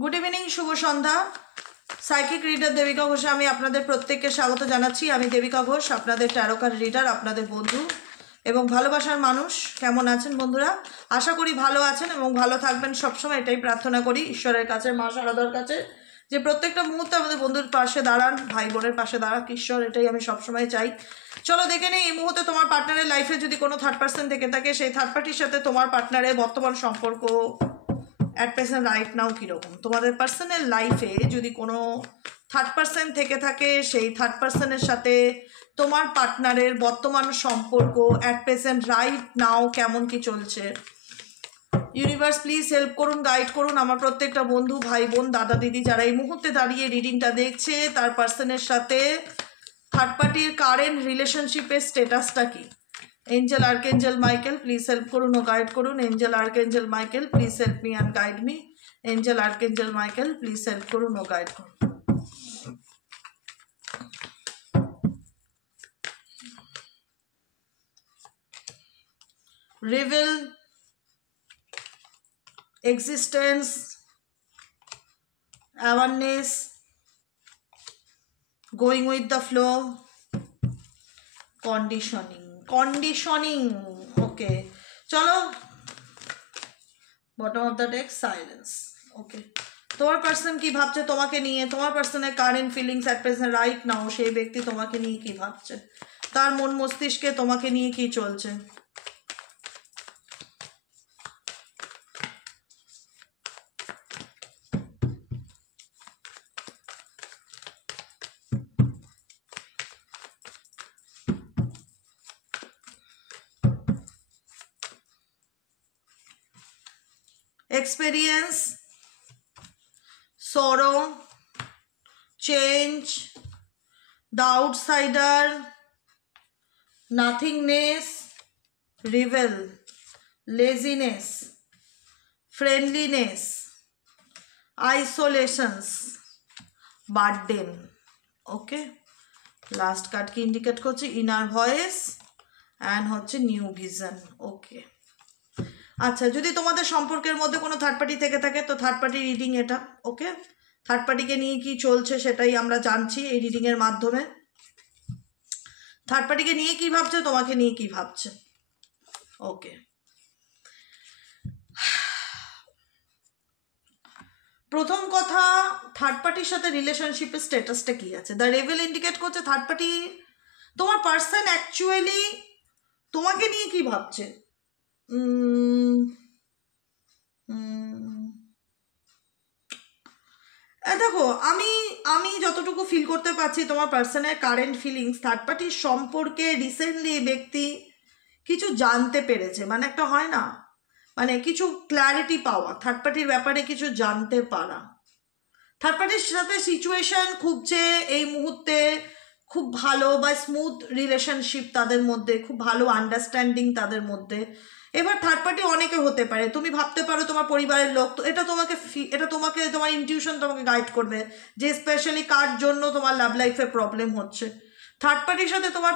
Good evening, শুভ সন্ধ্যা। Psychic reader Devika ঘোষে আমি আপনাদের প্রত্যেককে স্বাগত জানাচ্ছি। আমি দেবিকা ঘোষ, আপনাদের ট্যারোকার রিডার, আপনাদের বন্ধু এবং ভালোবাসার মানুষ। কেমন আছেন বন্ধুরা? আশা করি ভালো আছেন এবং ভালো থাকবেন সবসময়, এটাই প্রার্থনা করি ঈশ্বরের কাছে, মা শারদার কাছে, যে প্রত্যেকটা মুহূর্তে আমাদের বন্ধুর পাশে দাঁড়ান, ভাই বোনের পাশে দাঁড়ান ঈশ্বর, এটাই আমি সবসময় চাই। চলো দেখে নিই এই মুহূর্তে তোমার পার্টনারের লাইফে যদি কোনো থার্ড পার্সন থেকে থাকে, সেই থার্ড পার্টির সাথে তোমার পার্টনারের বর্তমান সম্পর্ক অ্যাট প্রেজেন্ট রাইট নাও কীরকম। তোমাদের পার্সোনাল লাইফে যদি কোনো থার্ড পার্সন থেকে থাকে, সেই থার্ড পার্সনের সাথে তোমার পার্টনারের বর্তমান সম্পর্ক অ্যাট প্রেজেন্ট রাইট নাও কেমন কি চলছে। ইউনিভার্স প্লিজ হেল্প করুন, গাইড করুন আমার প্রত্যেকটা বন্ধু, ভাই বোন, দাদা দিদি যারা এই মুহূর্তে দাঁড়িয়ে রিডিংটা দেখছে, তার পার্সনের সাথে থার্ড পার্টির কারেন্ট রিলেশনশিপের স্টেটাসটা কি। Angel archangel Michael please help করুন ও গাইড করুন। Angel archangel Michael please help me and guide me. Angel archangel Michael please help করুন ও গাইড করুন। Reveal existence, awareness, going with the flow, conditioning. Okay চলো, bottom of the deck silence. Okay, তোমার person কি ভাবছে তোমাকে নিয়ে, তোমার পার্সনের current feelings at present right now, সেই ব্যক্তি তোমাকে নিয়ে কি ভাবছে, তার মন মস্তিষ্কে তোমাকে নিয়ে কি চলছে। Experience, sorrow, change, the outsider, nothingness, rebel, laziness, friendliness, isolations, burden. Okay, last card কি ইন্ডিকেট করছে? ইনার ভয়েস অ্যান্ড হচ্ছে নিউ ভিশন। ওকে, আচ্ছা, যদি তোমাদের সম্পর্কের মধ্যে কোনো থার্ড পার্টি থেকে থাকে তো থার্ড পার্টি রিডিং এটা। ওকে, থার্ড পার্টিকে নিয়ে কি চলছে সেটাই আমরা জানছি এই রিডিংয়ের মাধ্যমে। থার্ড পার্টিকে নিয়ে কি ভাবছে, তোমাকে নিয়ে কি ভাবছে। ওকে, প্রথম কথা, থার্ড পার্টির সাথে রিলেশনশিপের স্ট্যাটাসটা কি আছে। দ্য রেভেল ইন্ডিকেট করছে থার্ড পার্টি, তোমার পার্সন অ্যাকচুয়ালি তোমাকে নিয়ে কি ভাবছে। দেখো, আমি যতটুকু ফিল করতে পারছি তোমার পার্সনের কারেন্ট ফিলিংস, থার্ড পার্টির সম্পর্কে রিসেন্টলি ব্যক্তি কিছু জানতে পেরেছে, মানে একটা হয় না, মানে কিছু ক্ল্যারিটি পাওয়া, থার্ড পার্টির ব্যাপারে কিছু জানতে পারা। থার্ড পার্টির সাথে সিচুয়েশন খুঁজছে এই মুহূর্তে, খুব ভালো বা স্মুথ রিলেশনশিপ তাদের মধ্যে, খুব ভালো আন্ডারস্ট্যান্ডিং তাদের মধ্যে। এবার থার্ড পার্টি অনেকে হতে পারে, তুমি ভাবতে পারো তোমার পরিবারের লোক, তো এটা তোমাকে তোমার ইনটিউশন তোমাকে গাইড করবে যে স্পেশালি কার জন্য তোমার লাভ লাইফে প্রবলেম হচ্ছে। থার্ড পার্টির সাথে তোমার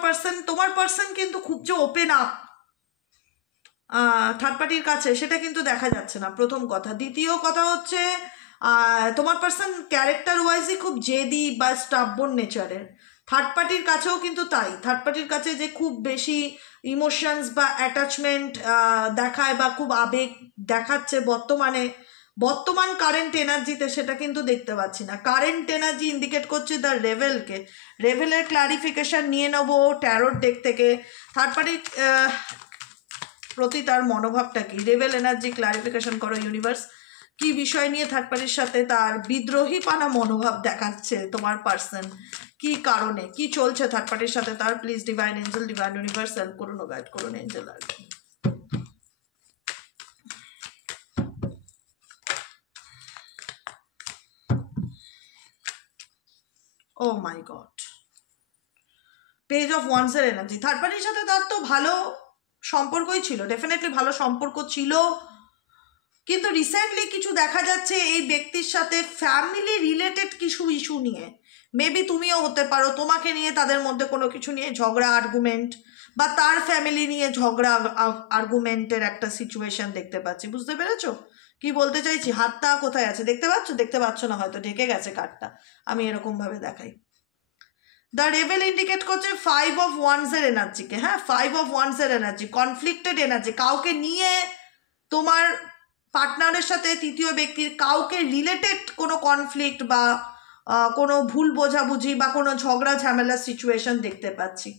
পার্সন কিন্তু খুব যে ওপেন আপ থার্ড পার্টির কাছে, সেটা কিন্তু দেখা যাচ্ছে না, প্রথম কথা। দ্বিতীয় কথা হচ্ছে তোমার পার্সন ক্যারেক্টার ওয়াইজই খুব জেদি বা স্টাববর্ন নেচারের। থার্ড পার্টির কাছেও কিন্তু তাই, থার্ড পার্টির কাছে যে খুব বেশি ইমোশনস বা অ্যাটাচমেন্ট দেখায় বা খুব আবেগ দেখাচ্ছে বর্তমান কারেন্ট এনার্জিতে, সেটা কিন্তু দেখতে পাচ্ছি না। কারেন্ট এনার্জি ইন্ডিকেট করছে দ্য রেভেলকে। রেভেলের ক্লারিফিকেশন নিয়ে নেবো ট্যারোট ডেক থেকে। থার্ড পার্টির প্রতি তার মনোভাবটা কি, রেভেল এনার্জি ক্লারিফিকেশন করো ইউনিভার্স। কি বিষয় নিয়ে থার্ড পার্টির সাথে তার বিদ্রোহী পানা মনোভাব দেখাচ্ছে তোমার পার্সন, কি কারণে, কি চলছে থার্ড পার্টির সাথে তার। Please divine angel, divine universe help করুন ও গাইড করুন। এঞ্জেল আর oh my god, page of ওয়ান্সের এনার্জি। থার্ড পার্টির সাথে তার তো ভালো সম্পর্কই ছিল, ডেফিনেটলি ভালো সম্পর্ক ছিল, কিন্তু রিসেন্টলি কিছু দেখা যাচ্ছে এই ব্যক্তির সাথে ফ্যামিলি রিলেটেড কিছু ইস্যু নিয়ে, মেবি তুমিও হতে পারো, তোমাকে নিয়ে তাদের মধ্যে কোনো কিছু নিয়ে ঝগড়া আর্গুমেন্ট, বা তার ফ্যামিলি নিয়ে ঝগড়া আর্গুমেন্টের একটা সিচুয়েশন দেখতে পাচ্ছি, বুঝতে পেরেছো? কি বলতে চাইছি, হাতটা কোথায় আছে দেখতে পাচ্ছ? দেখতে পাচ্ছ না, হয়তো ঢেকে গেছে কার্ডটা, আমি এরকমভাবে দেখাই। দ্য রেবেল ইন্ডিকেট করছে 5 অফ ওয়ান্সের এনার্জিকে। হ্যাঁ, 5 অফ ওয়ান্সের এনার্জি, কনফ্লিক্টেড এনার্জি, কাউকে নিয়ে তোমার পার্টনারের সাথে তৃতীয় ব্যক্তির কাউকে রিলেটেড কোনো কনফ্লিক্ট বা কোনো ভুল বোঝাবুঝি বা কোনো ঝগড়া ঝামেলার সিচুয়েশন দেখতে পাচ্ছি।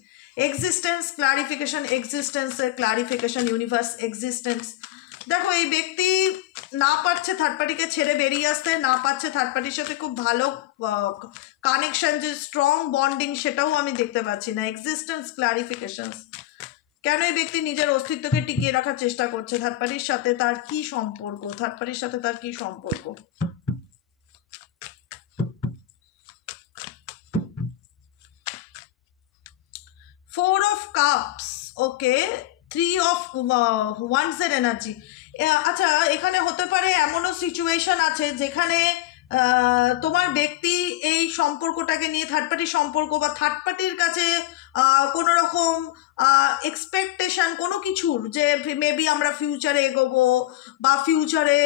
এক্সিস্টেন্স ক্লারিফিকেশন, এক্সিস্টেন্সের ক্লারিফিকেশন, ইউনিভার্স এক্সিস্টেন্স। দেখো এই ব্যক্তি না পারছে থার্ড পার্টিকে ছেড়ে বেরিয়ে আসতে, না পারছে থার্ড পার্টির সাথে খুব ভালো কানেকশন, যে স্ট্রং বন্ডিং, সেটাও আমি দেখতে পাচ্ছি না। এক্সিস্টেন্স ক্লারিফিকেশন, কেন এই ব্যক্তি নিজের অস্তিত্বকে টিকিয়ে রাখার চেষ্টা করছে, থার্ড পার্টির সাথে তার কি সম্পর্ক, থার্ড পার্টির সাথে তার কি সম্পর্ক। 4 অফ কাপস, ওকে, 3 অফ ওয়ান্সের এনার্জি। আচ্ছা, এখানে হতে পারে এমনও সিচুয়েশন আছে যেখানে তোমার ব্যক্তি এই সম্পর্কটাকে নিয়ে, থার্ড পার্টির সম্পর্ক বা থার্ড পার্টির কাছে কোনো রকম এক্সপেকটেশন কোনো কিছুর, যে মেবি আমরা ফিউচারে এগোবো বা ফিউচারে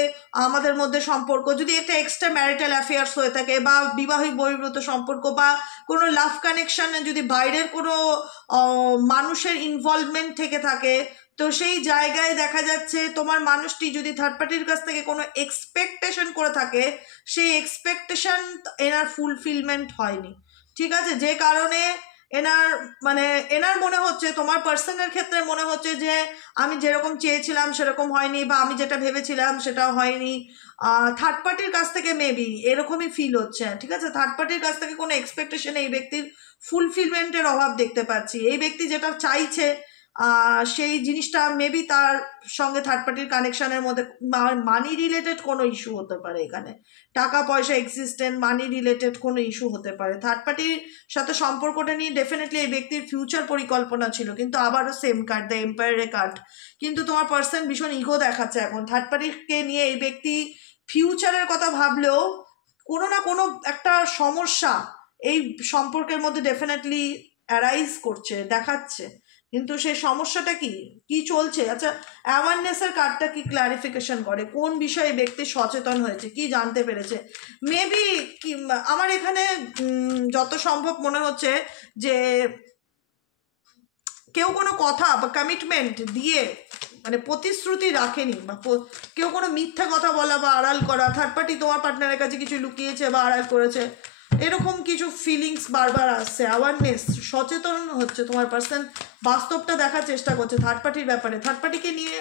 আমাদের মধ্যে সম্পর্ক, যদি একটা এক্সট্রা ম্যারিটাল অ্যাফেয়ার্স হয়ে থাকে বা বিবাহিত বহির্ভূত সম্পর্ক বা কোনো লাভ কানেকশনে যদি বাইরের কোনো মানুষের ইনভলভমেন্ট থেকে থাকে, তো সেই জায়গায় দেখা যাচ্ছে তোমার মানুষটি যদি থার্ড পার্টির কাছ থেকে কোনো এক্সপেকটেশন করে থাকে, সেই এক্সপেকটেশন এনার ফুলফিলমেন্ট হয়নি। ঠিক আছে, যে কারণে এনার মনে হচ্ছে, তোমার পার্সনের ক্ষেত্রে মনে হচ্ছে যে আমি যেরকম চেয়েছিলাম সেরকম হয়নি, বা আমি যেটা ভেবেছিলাম সেটাও হয়নি। থার্ড পার্টির কাছ থেকে মেবি এরকমই ফিল হচ্ছে। ঠিক আছে, থার্ড পার্টির কাছ থেকে কোনো এক্সপেকটেশন এই ব্যক্তির ফুলফিলমেন্টের অভাব দেখতে পাচ্ছি। এই ব্যক্তি যেটা চাইছে সেই জিনিসটা মেবি তার সঙ্গে থার্ড পার্টির কানেকশনের মধ্যে মানি রিলেটেড কোনো ইস্যু হতে পারে, এখানে টাকা পয়সা এক্সিস্টেন্ট মানি রিলেটেড কোনো ইস্যু হতে পারে। থার্ড পার্টির সাথে সম্পর্কটা নিয়ে ডেফিনেটলি এই ব্যক্তির ফিউচার পরিকল্পনা ছিল, কিন্তু আবারও সেম কার্ড, দ্য এম্পায়ারের কার্ড। কিন্তু তোমার পার্সন ভীষণ ইগো দেখাচ্ছে এখন। থার্ড পার্টিকে নিয়ে এই ব্যক্তি ফিউচারের কথা ভাবলেও কোনো না কোনো একটা সমস্যা এই সম্পর্কের মধ্যে ডেফিনেটলি অ্যারাইজ করছে, দেখাচ্ছে। কিন্তু সেই সমস্যাটা কি কি চলছে? আচ্ছা, অ্যাওয়ারনেসের কার্ডটা কি ক্লারিফিকেশন করে, কোন বিষয়ে ব্যক্তি সচেতন হয়েছে, কি জানতে পেরেছে? মেবি কি আমার এখানে যত সম্ভব মনে হচ্ছে যে কেউ কোনো কথা বা কমিটমেন্ট দিয়ে মানে প্রতিশ্রুতি রাখেনি, বা কেউ কোনো মিথ্যা কথা বলা বা আড়াল করা, থার্ড পার্টি তোমার পার্টনারের কাছে কিছু লুকিয়েছে বা আড়াল করেছে, এরকম কিছু ফিলিংস বারবার আসছে। অ্যাওয়ারনেস, সচেতন হচ্ছে তোমার পার্সন, বাস্তবটা দেখার চেষ্টা করছে থার্ড পার্টির ব্যাপারে। থার্ড পার্টিকে নিয়ে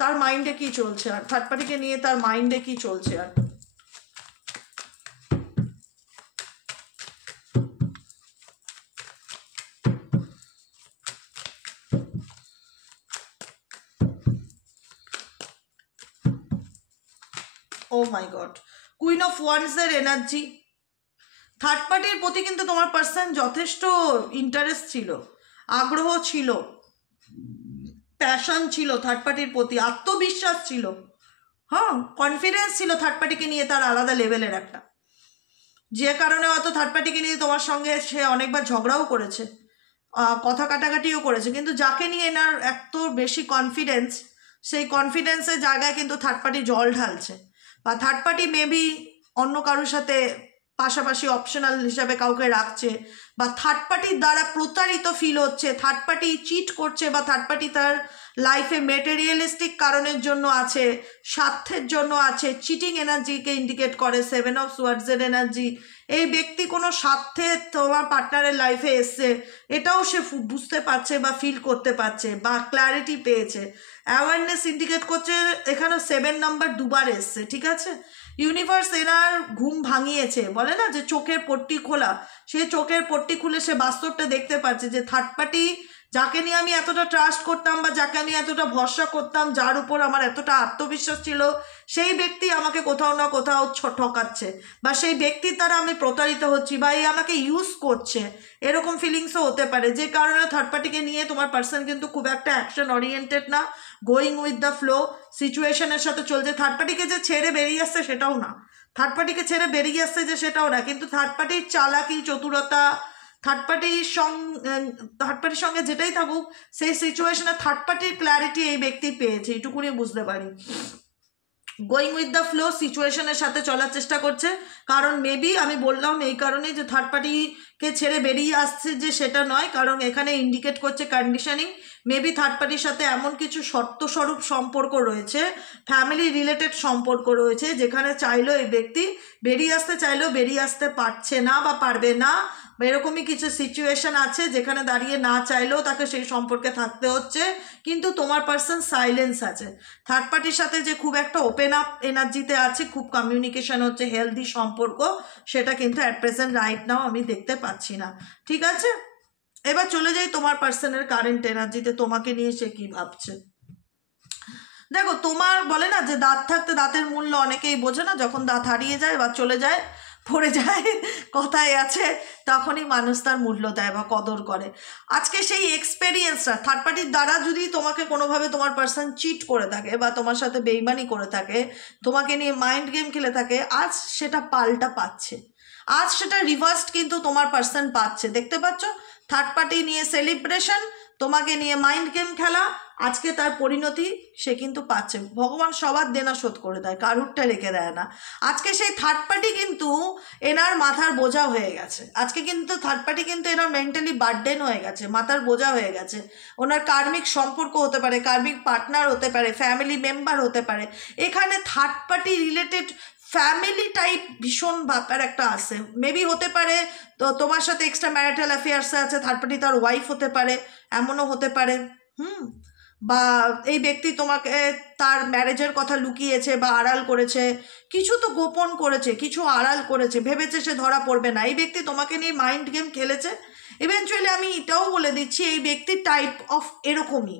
তার মাইন্ডে কি চলছে, আর থার্ড পার্টিকে নিয়ে তার মাইন্ডে কি চলছে। আর oh my god, queen of ওয়ান্ডসের এনার্জি। থার্ড পার্টির প্রতি কিন্তু তোমার পার্সন যথেষ্ট ইন্টারেস্ট ছিল, আগ্রহ ছিল, প্যাশন ছিল থার্ড পার্টির প্রতি, আত্মবিশ্বাস ছিল, হ্যাঁ, কনফিডেন্স ছিল থার্ড পার্টিকে নিয়ে তার আলাদা লেভেলের একটা, যে কারণে হয়তো থার্ড পার্টিকে নিয়ে তোমার সঙ্গে সে অনেকবার ঝগড়াও করেছে, কথা কাটাকাটিও করেছে। কিন্তু যাকে নিয়ে এনার এত বেশি কনফিডেন্স, সেই কনফিডেন্সের জায়গায় কিন্তু থার্ড পার্টি জল ঢালছে, বা থার্ড পার্টি মেবি অন্য কারোর সাথে পাশাপাশি অপশনাল হিসাবে কাউকে রাখছে, বা থার্ড পার্টির দ্বারা প্রতারিত ফিল হচ্ছে, থার্ড পার্টি চিট করছে, বা থার্ড পার্টি তার লাইফে মেটেরিয়ালিস্টিক কারণের জন্য আছে, স্বার্থের জন্য আছে। চিটিং এনার্জিকে ইন্ডিকেট করে 7 অফ সোয়ার্ডসের এনার্জি। এই ব্যক্তি কোনো স্বার্থে তোমার পার্টনারের লাইফে এসছে, এটাও সে বুঝতে পারছে বা ফিল করতে পারছে বা ক্ল্যারিটি পেয়েছে। অ্যাওয়ারনেস ইন্ডিকেট করছে এখানে 7 নাম্বার দুবার এসছে। ঠিক আছে, ইউনিভার্স এনার ঘুম ভাঙিয়েছে, বলে না যে চোখের পট্টি খোলা, সে চোখের পট্টি খুলে সে বাস্তবটা দেখতে পাচ্ছে যে থার্ড পার্টি যাকে নিয়ে আমি এতটা ট্রাস্ট করতাম বা যাকে আমি এতটা ভরসা করতাম, যার উপর আমার এতটা আত্মবিশ্বাস ছিল, সেই ব্যক্তি আমাকে কোথাও না কোথাও ঠকাচ্ছে, বা সেই ব্যক্তির দ্বারা আমি প্রতারিত হচ্ছি, বা এই আমাকে ইউজ করছে, এরকম ফিলিংসও হতে পারে। যে কারণে থার্ড পার্টিকে নিয়ে তোমার পার্সন কিন্তু খুব একটা অ্যাকশন ওরিয়েন্টেড না, গোয়িং উইথ দ্য ফ্লো, সিচুয়েশনের সাথে চলছে। থার্ড পার্টিকে যে ছেড়ে বেরিয়ে আসছে সেটাও না, থার্ড পার্টিকে ছেড়ে বেরিয়ে আসছে যে সেটাও না, কিন্তু থার্ড পার্টির চালাকি, চতুরতা, থার্ড পার্টির সঙ্গে যেটাই থাকুক সেই সিচুয়েশনে থার্ড পার্টির ক্ল্যারিটি এই ব্যক্তি পেয়েছে, এইটুকুনি বুঝতে পারি। গোয়িং উইথ দ্য ফ্লো সিচুয়েশনের সাথে চলার চেষ্টা করছে, কারণ মেবি আমি বললাম এই কারণে যে থার্ড পার্টিকে ছেড়ে বেরিয়ে আসছে যে সেটা নয়, কারণ এখানে ইন্ডিকেট করছে কন্ডিশনিং। মেবি থার্ড পার্টির সাথে এমন কিছু শর্তস্বরূপ সম্পর্ক রয়েছে, ফ্যামিলি রিলেটেড সম্পর্ক রয়েছে, যেখানে চাইলেও এই ব্যক্তি বেরিয়ে আসতে চাইলেও বেরিয়ে আসতে পারছে না বা পারবে না, এরকমই কিছু সিচুয়েশন আছে যেখানে দাঁড়িয়ে না চাইলেও তাকে সেই সম্পর্কে থাকতে হচ্ছে। কিন্তু তোমার পার্সন সাইলেন্স আছে, থার্ড পার্টির সাথে যে খুব একটা ওপেন আপ এনার্জিতে আছে, খুব কমিউনিকেশন হচ্ছে, হেলদি সম্পর্ক, সেটা কিন্তু অ্যাট প্রেজেন্ট রাইট নাও আমি দেখতে পাচ্ছি না। ঠিক আছে, এবার চলে যাই তোমার পার্সনের কারেন্ট এনার্জিতে, তোমাকে নিয়ে সে কি ভাবছে। দেখো, তোমার বলে না যে দাঁত থাকতে দাঁতের মূল্য অনেকেই বোঝে না, যখন দাঁত হারিয়ে যায় বা চলে যায়, পড়ে যায়, কথায় আছে, তখনই মানুষ তার মূল্য দেয় বা কদর করে। আজকে সেই এক্সপেরিয়েন্সটা থার্ড পার্টির দ্বারা যদি তোমাকে কোনোভাবে তোমার পার্সন চিট করে থাকে বা তোমার সাথে বেইমানি করে থাকে, তোমাকে নিয়ে মাইন্ড গেম খেলে থাকে, আজ সেটা পাল্টা পাচ্ছে, আজ সেটা রিভার্সড কিন্তু তোমার পার্সন পাচ্ছে। দেখতে পাচ্ছ, থার্ড পার্টি নিয়ে সেলিব্রেশন, তোমাকে নিয়ে মাইন্ড গেম খেলা, আজকে তার পরিণতি সে কিন্তু পাচ্ছে। ভগবান সবার দেনা শোধ করে দেয়, কারুরটা রেখে দেয় না। আজকে সেই থার্ড পার্টি কিন্তু এনার মাথার বোঝা হয়ে গেছে, আজকে কিন্তু থার্ড পার্টি কিন্তু এনার মেন্টালি বার্ডেন হয়ে গেছে, মাথার বোঝা হয়ে গেছে। ওনার কার্মিক সম্পর্ক হতে পারে, কার্মিক পার্টনার হতে পারে, ফ্যামিলি মেম্বার হতে পারে, এখানে third party related family type ভীষণ ব্যাপার একটা আছে। মেবি হতে পারে তো তোমার সাথে এক্সট্রা ম্যারিটাল অ্যাফেয়ার্সে আছে থার্ড পার্টি, তার ওয়াইফ হতে পারে, এমনও হতে পারে। বা এই ব্যক্তি তোমাকে তার ম্যারেজের কথা লুকিয়েছে বা আড়াল করেছে, কিছু তো গোপন করেছে, কিছু আড়াল করেছে, ভেবেছে সে ধরা পড়বে না। এই ব্যক্তি তোমাকে নিয়ে মাইন্ড গেম খেলেছে। ইভেনচুয়ালি আমি এটাও বলে দিচ্ছি, এই ব্যক্তির টাইপ অফ এরকমই,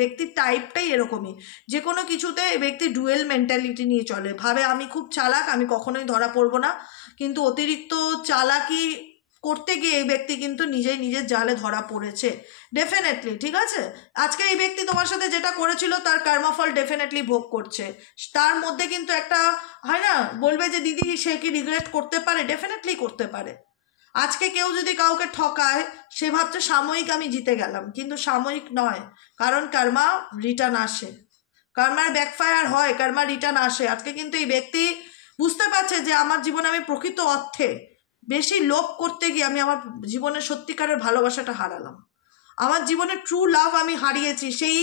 ব্যক্তির টাইপটাই এরকমই, যে কোনো কিছুতে এই ব্যক্তি ডুয়েল মেন্টালিটি নিয়ে চলে, ভাবে আমি খুব চালাক, আমি কখনোই ধরা পড়বো না, কিন্তু অতিরিক্ত চালাকি করতে গিয়ে এই ব্যক্তি কিন্তু নিজেই নিজের জালে ধরা পড়েছে ডেফিনেটলি। ঠিক আছে, আজকে এই ব্যক্তি তোমার সাথে যেটা করেছিল তার কর্মফল ডেফিনেটলি ভোগ করছে। তার মধ্যে কিন্তু একটা হয় না, বলবে যে দিদি সে কি রিগ্রেট করতে পারে, ডেফিনেটলি করতে পারে। আজকে কেউ যদি কাউকে ঠকায়, সে ভাবছে সাময়িক আমি জিতে গেলাম, কিন্তু সাময়িক নয়, কারণ কর্মা রিটার্ন আসে, কর্মার ব্যাকফায়ার হয়, কর্মা রিটার্ন আসে। আজকে কিন্তু এই ব্যক্তি বুঝতে পারছে যে আমার জীবনে আমি প্রকৃত অর্থে বেশি লোভ করতে গিয়ে আমি আমার জীবনের সত্যিকারের ভালোবাসাটা হারালাম, আমার জীবনে ট্রু লাভ আমি হারিয়েছি। সেই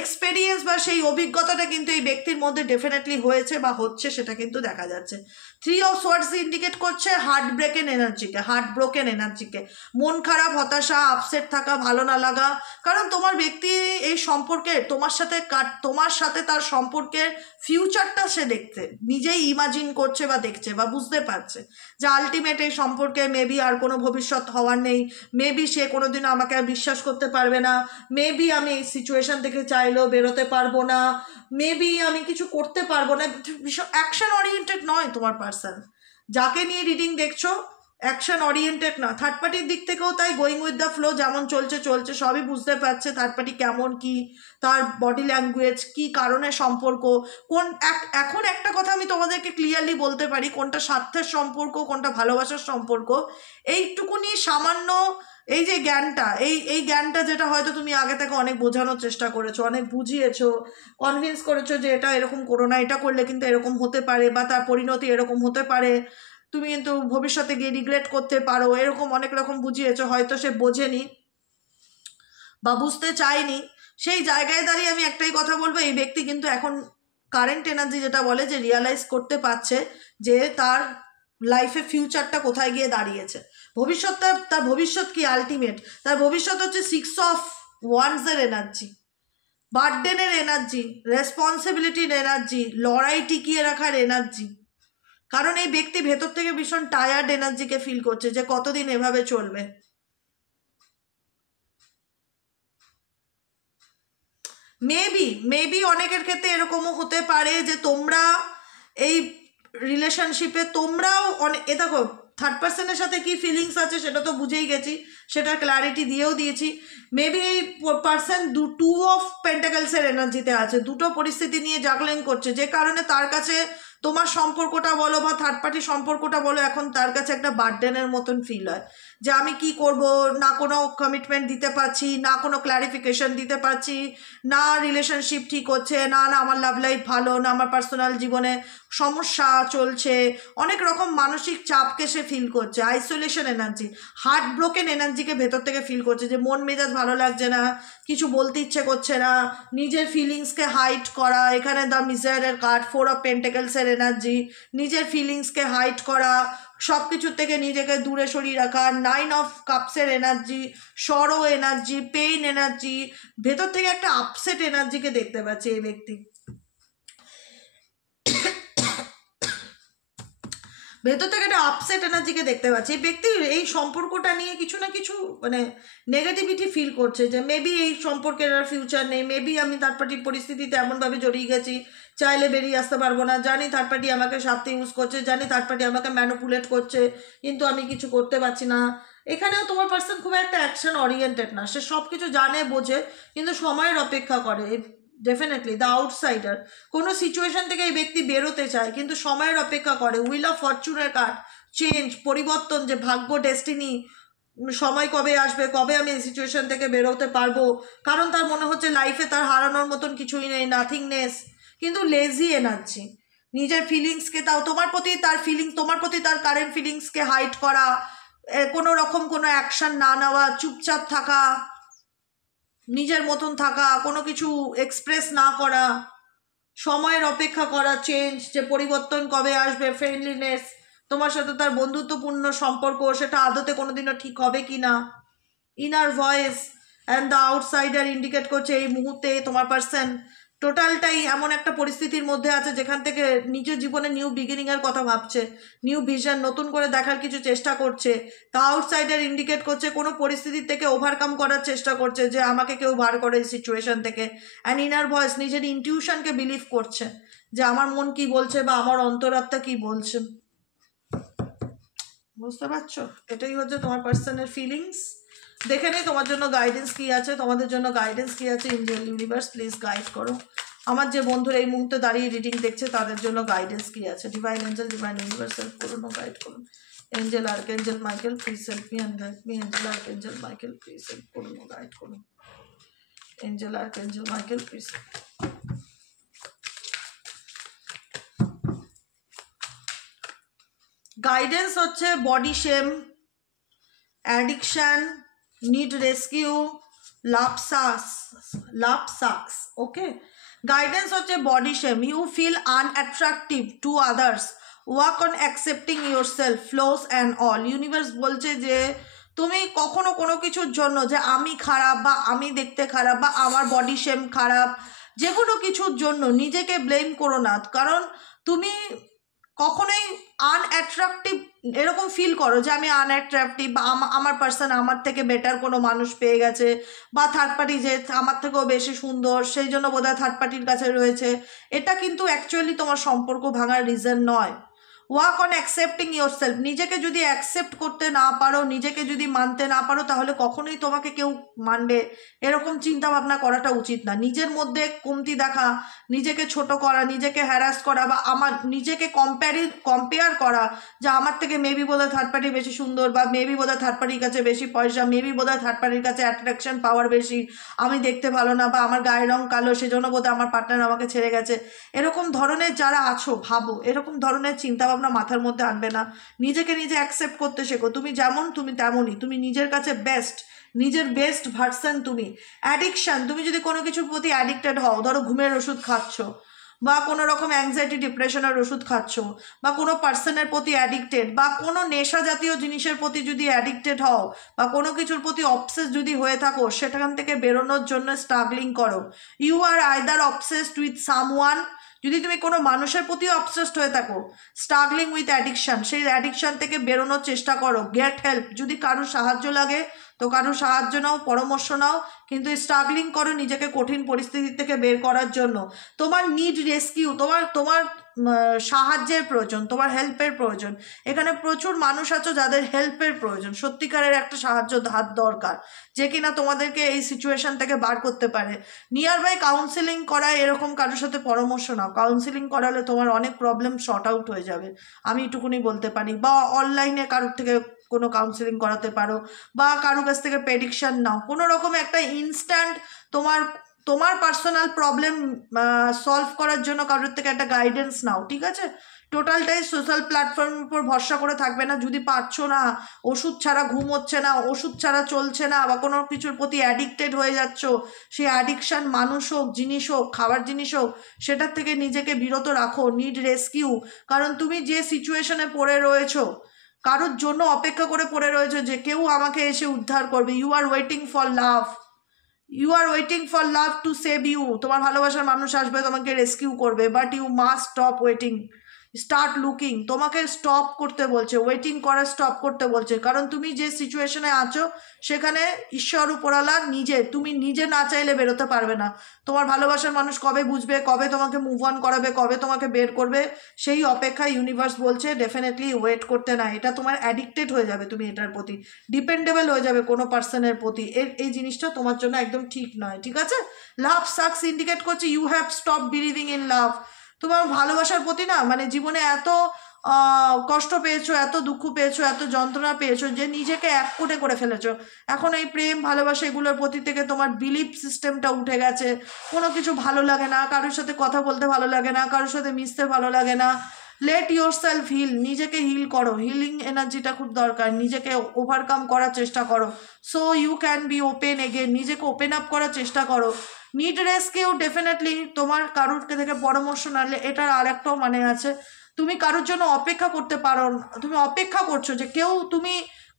এক্সপেরিয়েন্স বা সেই অভিজ্ঞতাটা কিন্তু এই ব্যক্তির মধ্যে ডেফিনেটলি হয়েছে বা হচ্ছে, সেটা কিন্তু দেখা যাচ্ছে। 3 অফ সোয়ার্ডস ইন্ডিকেট করছে হার্ট ব্রেকেন এনার্জিকে, হার্ট ব্রোকেন এনার্জিকে, মন খারাপ, হতাশা, আপসেট থাকা, ভালো না লাগা। কারণ তোমার ব্যক্তি এই সম্পর্কে তোমার সাথে তার সম্পর্কের ফিউচারটা সে দেখতে নিজেই ইমাজিন করছে বা দেখছে বা বুঝতে পারছে যে আলটিমেট এই সম্পর্কে মেবি আর কোনো ভবিষ্যৎ হওয়ার নেই, মেবি সে কোনোদিন আমাকে আর বিশ্বাস করতে পারবে না, মেবি আমি এই সিচুয়েশন থেকে চাইলেও বেরোতে পারবো না, মেবি আমি কিছু করতে পারবো না। ভীষণ অ্যাকশন ওরিয়েন্টেড নয় তোমার পার্সন, যাকে নিয়ে রিডিং দেখছো অ্যাকশন ওরিয়েন্টেড না। থার্ড পার্টির দিক থেকেও তাই, গোয়িং উইথ দ্য ফ্লো, যেমন চলছে চলছে, সবই বুঝতে পারছে থার্ড পার্টি কেমন, কি তার বডি ল্যাঙ্গুয়েজ, কি কারণে সম্পর্ক, এখন একটা কথা আমি তোমাদেরকে ক্লিয়ারলি বলতে পারি, কোনটা স্বার্থের সম্পর্ক, কোনটা ভালোবাসার সম্পর্ক, এইটুকুনি সামান্য এই যে জ্ঞানটা, এই জ্ঞানটা যেটা হয়তো তুমি আগে থেকে অনেক বোঝানোর চেষ্টা করেছো, অনেক বুঝিয়েছো, কনভিন্স করেছো যে এটা এরকম করো না, এটা করলে কিন্তু এরকম হতে পারে বা তার পরিণতি এরকম হতে পারে, তুমি কিন্তু ভবিষ্যতে গিয়ে রিগ্রেট করতে পারো, এরকম অনেক রকম বুঝিয়েছো, হয়তো সে বোঝেনি বা বুঝতে চায়নি। সেই জায়গায় দাঁড়িয়ে আমি একটাই কথা বলবো, এই ব্যক্তি কিন্তু এখন কারেন্ট এনার্জি যেটা বলে যে রিয়ালাইজ করতে পারছে যে তার লাইফে ফিউচারটা কোথায় গিয়ে দাঁড়িয়েছে, তার ভবিষ্যৎ কি আলটিমেট, তার ভবিষ্যৎ হচ্ছে 6 অফ ওয়ান্ডসের এনার্জি, বার্ডেনের এনার্জি, রেসপন্সিবিলিটির এনার্জি, লড়াই টিকিয়ে রাখার এনার্জি। কারণ এই ব্যক্তি ভেতর থেকে ভীষণ টায়ার্ড এনার্জিকে ফিল করছে যে কতদিন এভাবে চলবে। মেবি অনেকের ক্ষেত্রে এরকমও হতে পারে যে তোমরা এই রিলেশনশিপে তোমরাও দেখো থার্ড পার্সনের সাথে কি ফিলিংস আছে সেটা তো বুঝেই গেছি, সেটার ক্ল্যারিটি দিয়েও দিয়েছি। মেবি এই পার্সন 2 অফ পেন্টাকেলসের এনার্জিতে আছে, দুটো পরিস্থিতি নিয়ে জাগলিং করছে, যে কারণে তার কাছে তোমার সম্পর্কটা বলো বা থার্ড পার্টি সম্পর্কটা বলো, এখন তার কাছে একটা বার্ডেনের মতন ফিল হয় যে আমি কি করব, না কোনো কমিটমেন্ট দিতে পারছি, না কোনো ক্ল্যারিফিকেশন দিতে পারছি, না রিলেশনশিপ ঠিক হচ্ছে, না না আমার লাভ লাইফ ভালো, না আমার পার্সোনাল জীবনে সমস্যা চলছে, অনেক রকম মানসিক চাপকে সে ফিল করছে, আইসোলেশন এনার্জি, হার্ট ব্রোকেন এনার্জিকে ভেতর থেকে ফিল করছে, যে মন মেজাজ ভালো লাগছে না, কিছু বলতে ইচ্ছে করছে না, নিজের ফিলিংসকে হাইড করা, এখানে দ্য মিজারের কার্ড 4 অফ পেন্টাকেলসের এনার্জি, নিজের ফিলিংসকে হাইড করা, সব কিছুর থেকে নিজেকে দূরে সরিয়ে রাখা, 9 অফ কাপসের এনার্জি, সরো এনার্জি, পেইন এনার্জি, ভেতর থেকে একটা আপসেট এনার্জিকে দেখতে পাচ্ছি এই ব্যক্তি, ভেতর থেকে একটা আপসেট এনার্জিকে দেখতে পাচ্ছি। এই ব্যক্তি এই সম্পর্কটা নিয়ে কিছু না কিছু মানে নেগেটিভিটি ফিল করছে, যে মেবি এই সম্পর্কের আর ফিউচার নেই, মেবি আমি থার্ড পার্টির পরিস্থিতিতে এমনভাবে জড়িয়ে গেছি, চাইলে বেরিয়ে আসতে পারবো না, জানি থার্ড পার্টি আমাকে স্বার্থে ইউজ করছে, জানি থার্ড পার্টি আমাকে ম্যানিপুলেট করছে, কিন্তু আমি কিছু করতে পারছি না। এখানেও তোমার পার্সন খুব একটা অ্যাকশন ওরিয়েন্টেড না, সে সব কিছু জানে বোঝে, কিন্তু সময়ের অপেক্ষা করে। ডেফিনেটলি দ্য আউটসাইডার, কোনো সিচুয়েশন থেকে এই ব্যক্তি বেরোতে চায় কিন্তু সময়ের অপেক্ষা করে। হুইল অফ ফরচুনের কার্ড, চেঞ্জ, পরিবর্তন, যে ভাগ্য, ডেস্টিনি, সময় কবে আসবে, কবে আমি এই সিচুয়েশন থেকে বেরোতে পারবো, কারণ তার মনে হচ্ছে লাইফে তার হারানোর মতন কিছুই নেই, নাথিংনেস, কিন্তু লেজি এনার্জি, নিজের ফিলিংসকে, তাও তোমার প্রতি তার ফিলিংস, তোমার প্রতি তার কারেন্ট ফিলিংসকে হাইড করা, কোনো রকম কোনো অ্যাকশন না নেওয়া, চুপচাপ থাকা, নিজের মতন থাকা, কোনো কিছু এক্সপ্রেস না করা, সময়ের অপেক্ষা করা, চেঞ্জ, যে পরিবর্তন কবে আসবে, ফ্রেন্ডলিনেস, তোমার সাথে তার বন্ধুত্বপূর্ণ সম্পর্ক সেটা আদতে কোনোদিনও ঠিক হবে কি না, inner voice and the outsider indicate করছে এই মুহূর্তে তোমার পার্সন টোটালটাই এমন একটা পরিস্থিতির মধ্যে আছে যেখান থেকে নিজের জীবনে নিউ বিগিনিংয়ের কথা ভাবছে, নিউ ভিশন, নতুন করে দেখার কিছু চেষ্টা করছে। দ্য আউটসাইডার ইন্ডিকেট করছে কোনো পরিস্থিতি থেকে ওভারকাম করার চেষ্টা করছে, যে আমাকে কেউ বার করে এই সিচুয়েশন থেকে। অ্যান্ড ইনার ভয়েস, নিজের ইনটিউশনকে বিলিভ করছে যে আমার মন কি বলছে বা আমার অন্তরাত্মা কি বলছে। বুঝতে পারছো? এটাই হচ্ছে তোমার পার্সনের ফিলিংস। দেখে নেই তোমার জন্য গাইডেন্স কি আছে, তোমাদের জন্য গাইডেন্স কি আছে। ইন্ডিয়ান ইউনিভার্স প্লিজ গাইড করো আমার যে বন্ধুরা এই মুহূর্তে দাঁড়িয়ে রিডিং দেখছে, তাদের জন্য গাইডেন্স কি আছে। Divine angel, divine universe help করুন, গাইড করুন। Angel archangel Michael please help me and guide me. Angel archangel Michael please help করুন, গাইড করুন। Angel archangel Michael please. Guidance হচ্ছে body shame, addiction, need rescue, love sucks. Okay, guidance হচ্ছে body shame, you feel unattractive to others, work on accepting yourself, flaws and all. Universe বলছে যে তুমি কখনো কোনো কিছুর জন্য যে আমি খারাপ বা আমি দেখতে খারাপ বা আমার বডি শেম খারাপ, যে কোনো কিছুর জন্য নিজেকে ব্লেম করো না, কারণ তুমি কখনোই আনঅ্যাট্রাকটিভ এরকম ফিল করো যে আমি আনঅ্যাট্রাকটিভ বা আমার পার্সন আমার থেকে বেটার কোনো মানুষ পেয়ে গেছে, বা থার্ড পার্টি যে আমার থেকেও বেশি সুন্দর সেই জন্য বোধহয় থার্ড পার্টির কাছে রয়েছে, এটা কিন্তু অ্যাকচুয়ালি তোমার সম্পর্ক ভাঙার রিজন নয়। ওয়ার্ক অন অ্যাকসেপ্টিং ইয়োরসেলফ, নিজেকে যদি অ্যাকসেপ্ট করতে না পারো, নিজেকে যদি মানতে না পারো, তাহলে কখনোই তোমাকে কেউ মানবে এরকম চিন্তা ভাবনা করাটা উচিত না। নিজের মধ্যে কমতি দেখা, নিজেকে ছোট করা, নিজেকে হ্যারাস করা, বা আমার নিজেকে কম্পেয়ার করা যে আমার থেকে মেবি বোধহয় থার্ড পার্টি বেশি সুন্দর, বা মেবি বোধহয় থার্ড পার্টির কাছে বেশি পয়সা, মেবি বোধহয় থার্ড পার্টির কাছে অ্যাট্রাকশন পাওয়ার বেশি, আমি দেখতে ভালো না, বা আমার গায়ের রং কালো সেজন্য বোধহয় আমার পার্টনার আমাকে ছেড়ে গেছে, এরকম ধরনের যারা আছো ভাবো, এরকম ধরনের চিন্তাভাবনা মাথার মধ্যে আনবে না। নিজেকে নিজে অ্যাকসেপ্ট করতে শেখো, তুমি যেমন তুমি তেমনই, তুমি নিজের কাছে বেস্ট, নিজের বেস্ট ভার্সন তুমি। অ্যাডিকশন, তুমি যদি কোনো কিছুর প্রতি অ্যাডিক্টেড হও, ধরো ঘুমের ওষুধ খাচ্ছ, বা কোনো রকম অ্যাংজাইটি ডিপ্রেশনের ওষুধ খাচ্ছ, বা কোনো পার্সনের প্রতি অ্যাডিক্টেড, বা কোনো নেশা জাতীয় জিনিসের প্রতি যদি অ্যাডিক্টেড হও, বা কোনো কিছুর প্রতি অবসেস যদি হয়ে থাকো, সেখান থেকে বেরোনোর জন্য স্ট্রাগলিং করো। You are either obsessed with someone, যদি তুমি কোনো মানুষের প্রতি অবসেসড হয়ে থাকো, স্ট্রাগলিং উইথ অ্যাডিকশন, সেই অ্যাডিকশন থেকে বেরোনোর চেষ্টা করো। গেট হেল্প, যদি কারোর সাহায্য লাগে তো কারো সাহায্য নাও, পরামর্শ নাও, কিন্তু স্ট্রাগলিং করো নিজেকে কঠিন পরিস্থিতি থেকে বের করার জন্য। তোমার নিড রেস্কিউ, তোমার সাহায্যের প্রয়োজন, তোমার হেল্পের প্রয়োজন। এখানে প্রচুর মানুষ আছো যাদের হেল্পের প্রয়োজন, সত্যিকারের একটা সাহায্য হাত দরকার, যে কিনা তোমাদেরকে এই সিচুয়েশন থেকে বার করতে পারে। নিয়ার বাই কাউন্সিলিং করায়, এরকম কারোর সাথে পরামর্শ নাও। কাউন্সিলিং করালে তোমার অনেক প্রবলেম শর্ট আউট হয়ে যাবে, আমি এটুকুনি বলতে পারি। বা অনলাইনে কারোর থেকে কোনো কাউন্সিলিং করাতে পারো, বা কারোর কাছ থেকে প্রেডিকশন নাও। কোনো রকম একটা ইনস্ট্যান্ট তোমার পার্সোনাল প্রবলেম সলভ করার জন্য কারোর থেকে একটা গাইডেন্স নাও, ঠিক আছে? টোটালটাই সোশ্যাল প্ল্যাটফর্মের উপর ভরসা করে থাকবে না। যদি পারছো না, ওষুধ ছাড়া ঘুম হচ্ছে না, ওষুধ ছাড়া চলছে না, বা কোনো কিছুর প্রতি অ্যাডিক্টেড হয়ে যাচ্ছ, সেই অ্যাডিকশান মানুষ হোক, জিনিস হোক, খাবার জিনিস হোক, সেটার থেকে নিজেকে বিরত রাখো। নিড রেস্কিউ, কারণ তুমি যে সিচুয়েশনে পড়ে রয়েছো, কারোর জন্য অপেক্ষা করে পড়ে রয়েছে যে কেউ আমাকে এসে উদ্ধার করবে। You are waiting for love, you are waiting for love to save you. তোমার ভালোবাসার মানুষ আসবে, তোমাকে রেস্কিউ করবে, but you must stop waiting, start looking. তোমাকে স্টপ করতে বলছে, ওয়েটিং করা স্টপ করতে বলছে। কারণ তুমি যে সিচুয়েশনে আছো সেখানে ঈশ্বর উপরালা নিজে, তুমি নিজে না চাইলে বেরোতে পারবে না। তোমার ভালোবাসার মানুষ কবে বুঝবে, কবে তোমাকে মুভ অন করাবে, কবে তোমাকে বের করবে, সেই অপেক্ষায় ইউনিভার্স বলছে ডেফিনেটলি ওয়েট করতে না। এটা তোমার অ্যাডিক্টেড হয়ে যাবে, তুমি এটার প্রতি ডিপেন্ডেবল হয়ে যাবে কোনো পার্সনের প্রতি। এই জিনিসটা তোমার জন্য একদম ঠিক নয়, ঠিক আছে? লাভ সাকস ইন্ডিকেট করছে you have stop believing in love. তোমার ভালোবাসার প্রতি না, মানে জীবনে এত কষ্ট পেয়েছো, এত দুঃখ পেয়েছো, এত যন্ত্রণা পেয়েছো যে নিজেকে এক কোটে করে ফেলেছো। এখন এই প্রেম ভালোবাসা এগুলোর প্রতি থেকে তোমার বিলিভ সিস্টেমটা উঠে গেছে। কোনো কিছু ভালো লাগে না, কারোর সাথে কথা বলতে ভালো লাগে না, কারোর সাথে মিশতে ভালো লাগে না। লেট ইউর সেলফ হিল, নিজেকে হিল করো। হিলিং এনার্জিটা খুব দরকার, নিজেকে ওভারকাম করার চেষ্টা করো। So you can be open again, নিজেকে ওপেন আপ করার চেষ্টা করো। নিড রেস্কিউ ডেফিনেটলি তোমার কারোর থেকে পরামর্শ নালে এটার আর একটাও মানে আছে। তুমি কারোর জন্য অপেক্ষা করতে পারো, তুমি অপেক্ষা করছো যে কেউ, তুমি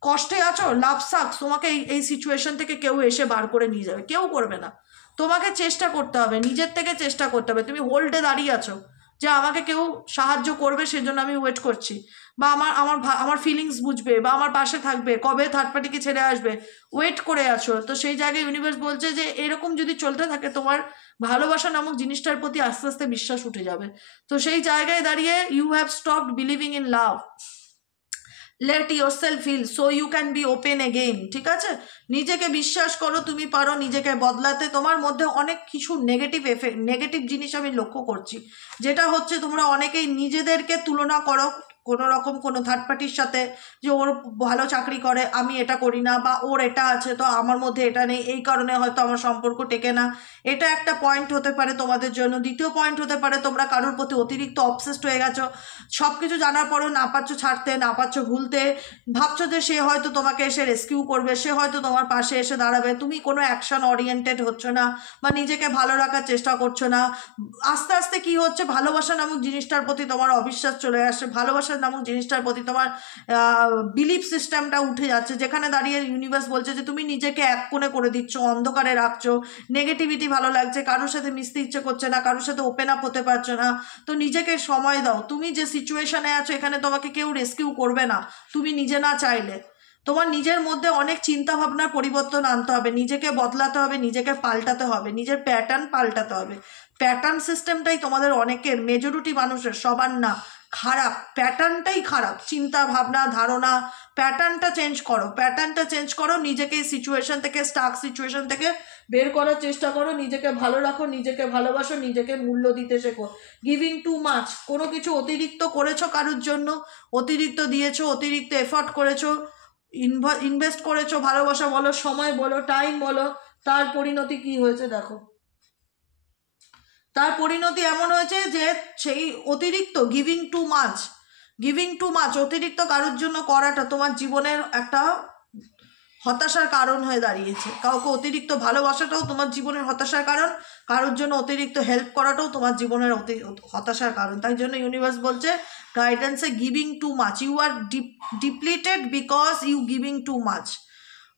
কষ্টে আছো, লাভ সাকস, তোমাকে এই সিচুয়েশন থেকে কেউ এসে বার করে নিয়ে যাবে, কেউ করবে না। তোমাকে চেষ্টা করতে হবে, নিজের থেকে চেষ্টা করতে হবে। তুমি হোল্ডে দাঁড়িয়ে আছো যে আমাকে কেউ সাহায্য করবে, সেজন্য আমি ওয়েট করছি, বা আমার ফিলিংস বুঝবে, বা আমার পাশে থাকবে, কবে থার্ড পার্টিকে ছেড়ে আসবে, ওয়েট করে আছো। তো সেই জায়গায় ইউনিভার্স বলছে যে এরকম যদি চলতে থাকে, তোমার ভালোবাসা নামক জিনিসটার প্রতি আস্তে আস্তে বিশ্বাস উঠে যাবে। তো সেই জায়গায় দাঁড়িয়ে you have stopped believing in love, let yourself heal so you can be open again, ঠিক আছে? নিজেকে বিশ্বাস করো, তুমি পারো নিজেকে বদলাতে। তোমার মধ্যে অনেক কিছু নেগেটিভ জিনিস আমি লক্ষ্য করছি, যেটা হচ্ছে তোমরা অনেকেই নিজেদেরকে তুলনা করো কোনো রকম কোনো থার্ড পার্টির সাথে, যে ওর ভালো চাকরি করে, আমি এটা করি না, বা ওর এটা আছে তো আমার মধ্যে এটা নেই, এই কারণে হয়তো আমার সম্পর্ক টেকে না। এটা একটা পয়েন্ট হতে পারে তোমাদের জন্য। দ্বিতীয় পয়েন্ট হতে পারে তোমরা কারোর প্রতি অতিরিক্ত অবসেসড হয়ে গেছো, সব কিছু জানার পরেও না পারছো ছাড়তে, না পারছো ভুলতে। ভাবছো যে সে হয়তো তোমাকে এসে রেস্কিউ করবে, সে হয়তো তোমার পাশে এসে দাঁড়াবে, তুমি কোনো অ্যাকশন ওরিয়েন্টেড হচ্ছ না, বা নিজেকে ভালো রাখার চেষ্টা করছো না। আস্তে আস্তে কি হচ্ছে, ভালোবাসা নামক জিনিসটার প্রতি তোমার অবিশ্বাস চলে আসছে, ভালোবাসা নামক জিনিসটার প্রতি তোমার বিলিফ সিস্টেমটা উঠে যাচ্ছে, যেখানে দাঁড়িয়ে ইউনিভার্স বলছে যে তুমি নিজেকে এক কোণে করে দিচ্ছ, অন্ধকারে রাখছো, নেগেটিভিটি ভালো লাগছে, কারোর সাথে মিশতে ইচ্ছে করছে না, কারোর সাথে ওপেন আপ হতে পারছো না। তো নিজেকে সময় দাও। তুমি যে সিচুয়েশনে আছো এখানে তোমাকে কেউ রেস্কিউ করবে না, তুমি নিজে না চাইলে। তোমার নিজের মধ্যে অনেক চিন্তা ভাবনার পরিবর্তন আনতে হবে, নিজেকে বদলাতে হবে, নিজেকে পাল্টাতে হবে, নিজের প্যাটার্ন পাল্টাতে হবে। প্যাটার্ন সিস্টেমটাই তোমাদের অনেকের, মেজরিটি মানুষের, সবার না, খারাপ। প্যাটার্নটাই খারাপ, চিন্তা ভাবনা ধারণা, প্যাটার্নটা চেঞ্জ করো, প্যাটার্নটা চেঞ্জ করো। নিজেকে এই সিচুয়েশন থেকে, স্টাক সিচুয়েশন থেকে বের করার চেষ্টা করো। নিজেকে ভালো রাখো, নিজেকে ভালোবাসো, নিজেকে মূল্য দিতে শেখো। গিভিং টু মাচ, কোনো কিছু অতিরিক্ত করেছো কারোর জন্য, অতিরিক্ত দিয়েছো, অতিরিক্ত এফর্ট করেছো, ইনভেস্ট করেছো, ভালোবাসা বলো, সময় বলো, টাইম বলো, তার পরিণতি কি হয়েছে দেখো। তার পরিণতি এমন হয়েছে যে সেই অতিরিক্ত গিভিং টু মাচ অতিরিক্ত কারোর জন্য করাটা তোমার জীবনের একটা হতাশার কারণ হয়ে দাঁড়িয়েছে। কাউকে অতিরিক্ত ভালোবাসাটাও তোমার জীবনের হতাশার কারণ, কারোর জন্য অতিরিক্ত হেল্প করাটাও তোমার জীবনের হতাশার কারণ। তাই জন্য ইউনিভার্স বলছে গাইডেন্সে, giving too much, you are depleted because you giving too much.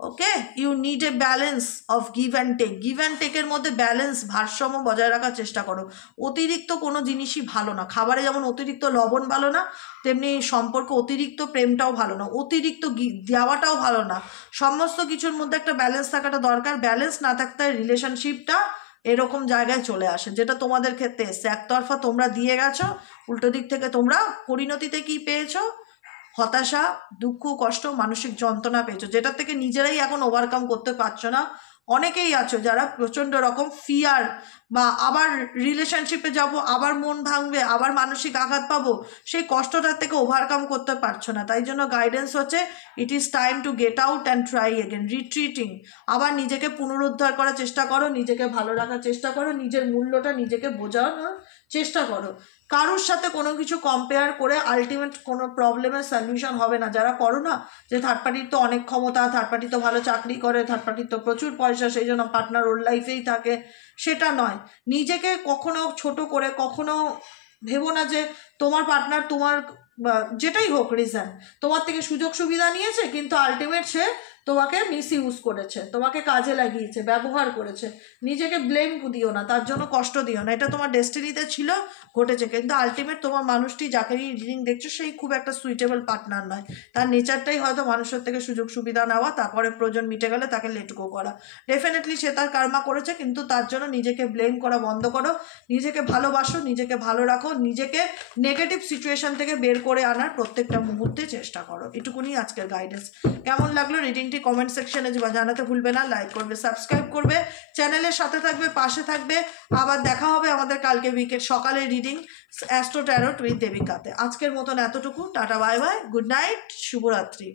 Okay, you need a balance of give and take. Give and টেকের মধ্যে ব্যালেন্স, ভারসাম্য বজায় রাখার চেষ্টা করো। অতিরিক্ত কোনো জিনিসই ভালো না। খাবারে যেমন অতিরিক্ত লবণ ভালো না, তেমনি সম্পর্ক অতিরিক্ত প্রেমটাও ভালো না, অতিরিক্ত দেওয়াটাও ভালো না। সমস্ত কিছুর মধ্যে একটা ব্যালেন্স থাকাটা দরকার। ব্যালেন্স না থাকতে রিলেশনশিপটা এরকম জায়গায় চলে আসে, যেটা তোমাদের ক্ষেত্রে এসছে। একতরফা তোমরা দিয়ে গেছো, উল্টো দিক থেকে তোমরা পরিণতিতে কি পেয়েছো? হতাশা, দুঃখ, কষ্ট, মানসিক যন্ত্রণা পেয়েছো, যেটার থেকে নিজেরাই এখন ওভারকাম করতে পারছো না। অনেকেই আছো যারা প্রচণ্ড রকম ফিয়ার, বা আবার রিলেশনশিপে যাব, আবার মন ভাঙবে, আবার মানসিক আঘাত পাবো, সেই কষ্টটার থেকে ওভারকাম করতে পারছো না। তাই জন্য গাইডেন্স হচ্ছে, it is time to get out and try again, retreating. আবার নিজেকে পুনরুদ্ধার করার চেষ্টা করো, নিজেকে ভালো রাখার চেষ্টা করো, নিজের মূল্যটা নিজেকে বোঝানোর চেষ্টা করো। কারোর সাথে কোনো কিছু কম্পেয়ার করে আলটিমেট কোনো প্রবলেমের সলিউশন হবে না। যারা করো না যে থার্ড পার্টির তো অনেক ক্ষমতা, থার্ড পার্টি তো ভালো চাকরি করে, থার্ড পার্টির তো প্রচুর পয়সা, সেই জন্য পার্টনার ওর লাইফেই থাকে, সেটা নয়। নিজেকে কখনো ছোট করে কখনো ভেবো না যে তোমার পার্টনার তোমার যেটাই হোক রিজন, তোমার থেকে সুযোগ সুবিধা নিয়েছে, কিন্তু আলটিমেট সে তোমাকে মিস ইউজ করেছে, তোমাকে কাজে লাগিয়েছে, ব্যবহার করেছে। নিজেকে ব্লেম দিও না, তার জন্য কষ্ট দিও না। এটা তোমার ডেস্টিনিতে ছিল, ঘটেছে, কিন্তু আলটিমেট তোমার মানুষটি যাকে রিডিং দেখছো সেই খুব একটা সুইটেবল পার্টনার নয়। তার নেচারটাই হয়তো মানুষের থেকে সুযোগ সুবিধা নেওয়া, তারপরে প্রয়োজন মিটে গেলে তাকে লেট গো করা। ডেফিনেটলি সে তার কার্মা করেছে, কিন্তু তার জন্য নিজেকে ব্লেম করা বন্ধ করো। নিজেকে ভালোবাসো, নিজেকে ভালো রাখো, নিজেকে নেগেটিভ সিচুয়েশন থেকে বের করে আনার প্রত্যেকটা মুহূর্তে চেষ্টা করো। এটুকুনি আজকের গাইডেন্স। কেমন লাগলো রিডিংটি কমেন্ট সেকশনে জানাতে ভুলবে না। লাইক করবে, সাবস্ক্রাইব করবে, চ্যানেলের সাথে থাকবে, পাশে থাকবে। আবার দেখা হবে আমাদের কালকে উইকেট সকালে রিডিং অ্যাস্ট্রো ট্যারোট উইথ দেবিকাতে। আজকের মতন এতটুকু, tata, bye bye, good night, শুভরাত্রি।